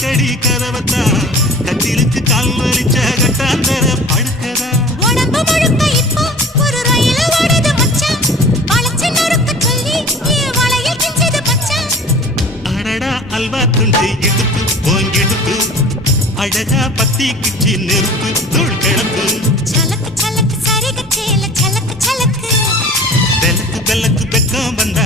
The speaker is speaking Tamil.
திறக்கடி கதவத்தான் கட்டிலுக்கு கால் வலிச்ச கட்டாந்தர படுக்கதா உடம்பு முழுக்க இப்போ ஒரு ரயில் ஓடுது மச்சான் வளைச்சு நொறுக்க சொல்லி என் வளையல் கிஞ்சது மச்சான் அடடா அல்வா துண்டு இடுப்பு போங்கிடுப்பு அழகா பத்தி கிச்சி நெருப்பு தூள் கிளப்பு சலக்கு சலக்கு சரிக சேல சலக்கு சலக்கு வெலக்கு வெலக்கு வெக்கம் வந்த